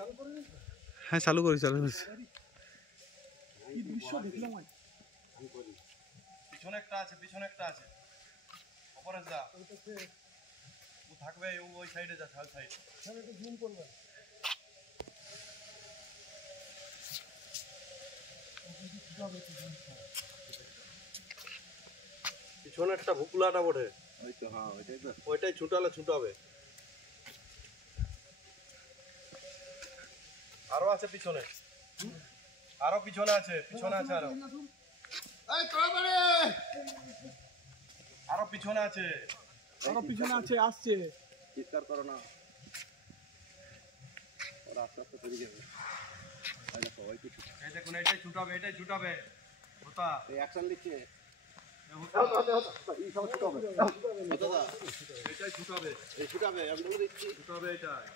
হ্যাঁ চালু করি চালু করি। কি দৃশ্য দেখলাম আজ। পিছনে একটা আছে, পিছনে একটা আছে। ওপরে যা, ও থাকবে ওই সাইডে যা, ছাল সাইড। একটু জুম করবে। পিছনে একটা ভুকুলাটা বটে, ওই তো হ্যাঁ ওইটাই তো। ওইটাই ছুটালে ছুটাবে। আরো আছে পিছনে, আরো পিছনে আছে, পিছনে আছে আরো, এই তাড়াতাড়ি আরো পিছনে আছে। আরো পিছনে আছে, আসছে। চিৎকার করো না, ওরা আস্তে আস্তে তৈরি যাবে। এই দেখো ওই কিছু এই দেখুন, এটাই ছুটাবে, এটাই ছুটাবে। হোতা এই অ্যাকশন দিচ্ছে। এটাই এই সব ছোট হবে দাদা, ছুটাবে, এই ছুটাবে আমি বলে দিচ্ছি। ছুটাবে এটাই।